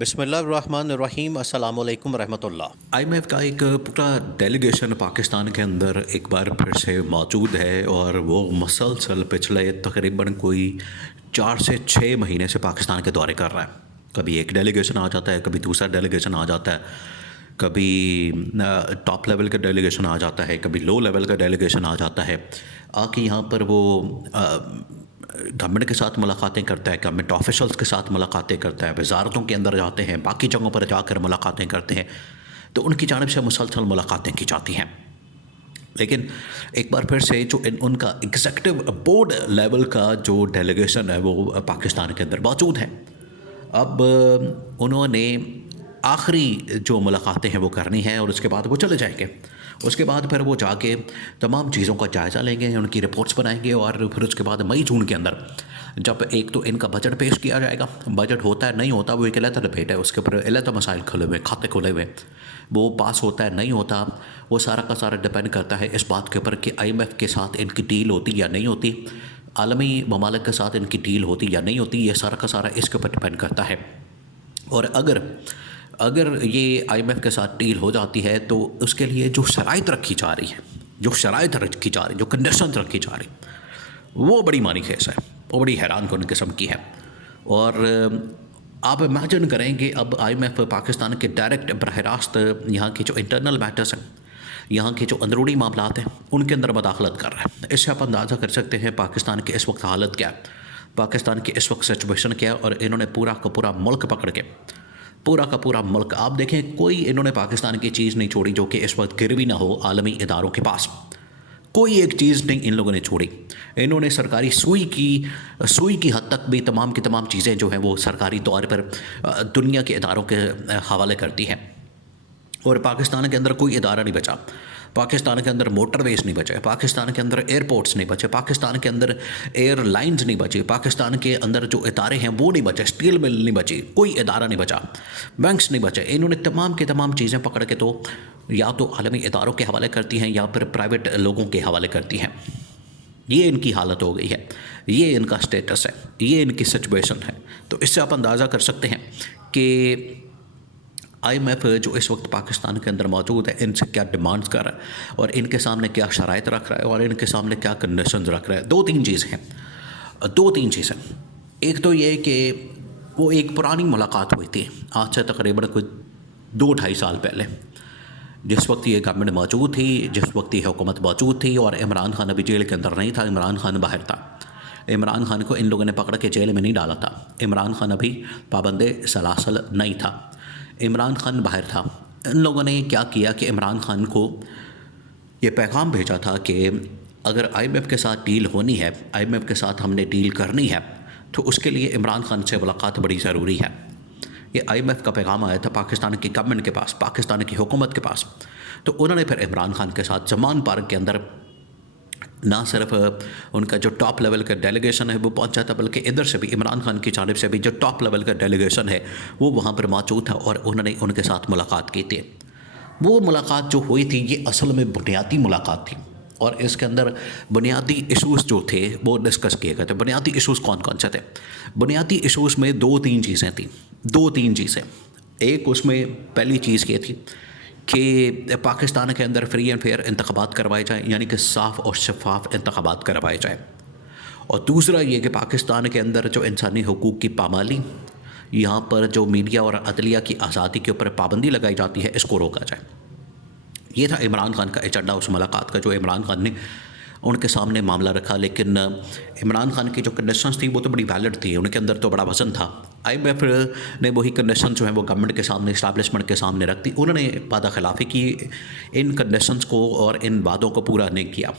بسم اللہ الرحمن الرحیم، السلام علیکم ورحمۃ اللہ۔ آئی ایم ایف کا ایک پورا ڈیلیگیشن پاکستان کے اندر ایک بار پھر سے موجود ہے، اور وہ مسلسل پچھلے تقریباً کوئی 4 سے 6 مہینے سے پاکستان کے دورے کر رہا ہے۔ کبھی ایک ڈیلیگیشن آ جاتا ہے، کبھی دوسرا ڈیلیگیشن آ جاتا ہے، کبھی ٹاپ لیول کا ڈیلیگیشن آ جاتا ہے، کبھی لو لیول کا ڈیلیگیشن آ جاتا ہے۔ آ کے یہاں پر وہ گورنمنٹ کے ساتھ ملاقاتیں کرتا ہے، گورنمنٹ آفیشلز کے ساتھ ملاقاتیں کرتا ہے، وزارتوں کے اندر جاتے ہیں، باقی جگہوں پر جا کر ملاقاتیں کرتے ہیں، تو ان کی جانب سے مسلسل ملاقاتیں کی جاتی ہیں۔ لیکن ایک بار پھر سے جو ان کا ایگزیکٹو بورڈ لیول کا جو ڈیلیگیشن ہے وہ پاکستان کے اندر موجود ہے۔ اب انہوں نے آخری جو ملاقاتیں ہیں وہ کرنی ہیں، اور اس کے بعد وہ چلے جائیں گے۔ اس کے بعد پھر وہ جا کے تمام چیزوں کا جائزہ لیں گے، ان کی رپورٹس بنائیں گے، اور پھر اس کے بعد مئی جون کے اندر جب ایک تو ان کا بجٹ پیش کیا جائے گا، بجٹ ہوتا ہے نہیں ہوتا وہ ایک علیحدہ ڈبیٹ ہے، اس کے اوپر علیحدہ مسائل کھلے ہوئے، کھاتے کھلے ہوئے، وہ پاس ہوتا ہے نہیں ہوتا، وہ سارا کا سارا ڈپینڈ کرتا ہے اس بات کے اوپر کہ آئی ایم ایف کے ساتھ ان کی ڈیل ہوتی یا نہیں ہوتی، عالمی ممالک کے ساتھ ان کی ڈیل ہوتی یا نہیں ہوتی، یہ سارا کا سارا اس کے اوپر ڈپینڈ کرتا ہے۔ اور اگر یہ آئی ایم ایف کے ساتھ ڈیل ہو جاتی ہے تو اس کے لیے جو شرائط رکھی جا رہی ہیں، جو کنڈیشنز رکھی جا رہی وہ بڑی معنی خیز ہے، وہ بڑی حیران کن قسم کی ہے۔ اور آپ امیجن کریں کہ اب آئی ایم ایف پاکستان کے ڈائریکٹ براہ راست یہاں کی جو انٹرنل میٹرز ہیں، یہاں کے جو اندرونی معاملات ہیں، ان کے اندر مداخلت کر رہا ہے۔ اس سے آپ اندازہ کر سکتے ہیں پاکستان کی اس وقت حالت کیا ہے، پاکستان کی اس وقت سچویشن کیا ہے، اور انہوں نے پورا کا پورا ملک پکڑ کے، پورا کا پورا ملک، آپ دیکھیں کوئی انہوں نے پاکستان کی چیز نہیں چھوڑی جو کہ اس وقت گروی نہ ہو عالمی اداروں کے پاس، کوئی ایک چیز نہیں ان لوگوں نے چھوڑی۔ انہوں نے سرکاری سوئی کی حد تک بھی تمام کی تمام چیزیں جو ہیں وہ سرکاری طور پر دنیا کے اداروں کے حوالے کرتی ہیں، اور پاکستان کے اندر کوئی ادارہ نہیں بچا، پاکستان کے اندر موٹر ویز نہیں بچے، پاکستان کے اندر ایئرپورٹس نہیں بچے، پاکستان کے اندر ایئر لائنز نہیں بچے، پاکستان کے اندر جو ادارے ہیں وہ نہیں بچے، اسٹیل مل نہیں بچی، کوئی ادارہ نہیں بچا، بینکس نہیں بچے۔ انہوں نے تمام کی تمام چیزیں پکڑ کے تو یا تو عالمی اداروں کے حوالے کرتی ہیں یا پھر پرائیویٹ لوگوں کے حوالے کرتی ہیں۔ یہ ان کی حالت ہو گئی ہے، یہ ان کا سٹیٹس ہے، یہ ان کی سچویشن ہے۔ تو اس سے آپ اندازہ کر سکتے ہیں کہ آئی ایم ایف جو اس وقت پاکستان کے اندر موجود ہے ان سے کیا ڈیمانڈز کر رہا ہے، اور ان کے سامنے کیا شرائط رکھ رہا ہے، اور ان کے سامنے کیا کنڈیشنز رکھ رہا ہے۔ دو تین چیزیں۔ ایک تو یہ کہ وہ ایک پرانی ملاقات ہوئی تھی آج سے تقریباً کوئی 2-2.5 سال پہلے، جس وقت یہ گورنمنٹ موجود تھی، جس وقت یہ حکومت موجود تھی، اور عمران خان ابھی جیل کے اندر نہیں تھا، عمران خان باہر تھا۔ عمران خان کو ان لوگوں نے پکڑ کے جیل میں نہیں ڈالا تھا، عمران خان ابھی پابند سلاسل نہیں تھا، عمران خان باہر تھا۔ ان لوگوں نے کیا کیا کہ عمران خان کو یہ پیغام بھیجا تھا کہ اگر آئی ایم ایف کے ساتھ ڈیل ہونی ہے، آئی ایم ایف کے ساتھ ہم نے ڈیل کرنی ہے، تو اس کے لیے عمران خان سے ملاقات بڑی ضروری ہے۔ یہ آئی ایم ایف کا پیغام آیا تھا پاکستان کی گورنمنٹ کے پاس، پاکستان کی حکومت کے پاس۔ تو انہوں نے پھر عمران خان کے ساتھ زمان پارک کے اندر نہ صرف ان کا جو ٹاپ لیول کا ڈیلیگیشن ہے وہ پہنچا تھا، بلکہ ادھر سے بھی عمران خان کی جانب سے بھی جو ٹاپ لیول کا ڈیلیگیشن ہے وہ وہاں پر موجود تھا، اور انہوں نے ان کے ساتھ ملاقات کی تھی۔ وہ ملاقات جو ہوئی تھی یہ اصل میں بنیادی ملاقات تھی، اور اس کے اندر بنیادی ایشوز جو تھے وہ ڈسکس کیے گئے تھے۔ بنیادی ایشوز کون سے تھے؟ بنیادی ایشوز میں 2-3 چیزیں تھیں، 2-3 چیزیں۔ ایک اس میں پہلی چیز یہ تھی کہ پاکستان کے اندر فری اینڈ فیئر انتخابات کروائے جائیں، یعنی کہ صاف اور شفاف انتخابات کروائے جائیں۔ اور دوسرا یہ کہ پاکستان کے اندر جو انسانی حقوق کی پامالی، یہاں پر جو میڈیا اور عدلیہ کی آزادی کے اوپر پابندی لگائی جاتی ہے، اس کو روکا جائے۔ یہ تھا عمران خان کا ایجنڈا اس ملاقات کا، جو عمران خان نے ان کے سامنے معاملہ رکھا۔ لیکن عمران خان کی جو کنڈیشنز تھیں وہ تو بڑی ویلڈ تھی، ان کے اندر تو بڑا وزن تھا۔ آئی ایم ایف نے وہی کنڈیشن جو ہیں وہ گورنمنٹ کے سامنے، اسٹیبلشمنٹ کے سامنے رکھ دی۔ انہوں نے وعدہ خلافی کی، ان کنڈیشنز کو اور ان وعدوں کو پورا نہیں کیا۔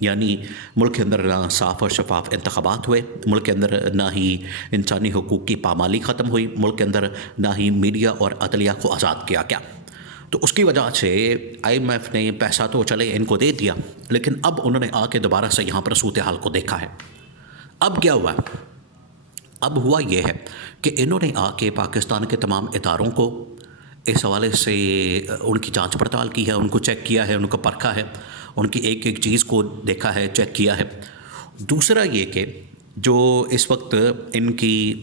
یعنی ملک کے اندر نہ صاف اور شفاف انتخابات ہوئے، ملک کے اندر نہ ہی انسانی حقوق کی پامالی ختم ہوئی، ملک کے اندر نہ ہی میڈیا اور عدلیہ کو آزاد کیا گیا۔ تو اس کی وجہ سے آئی ایم ایف نے پیسہ تو چلے ان کو دے دیا، لیکن اب انہوں نے آ کے دوبارہ سے یہاں پر صورتحال کو دیکھا ہے۔ اب کیا ہوا؟ اب ہوا یہ ہے کہ انہوں نے آ کے پاکستان کے تمام اداروں کو اس حوالے سے ان کی جانچ پڑتال کی ہے، ان کو چیک کیا ہے، ان کو پرکھا ہے، ان کی ایک ایک چیز کو دیکھا ہے، چیک کیا ہے۔ دوسرا یہ کہ جو اس وقت ان کی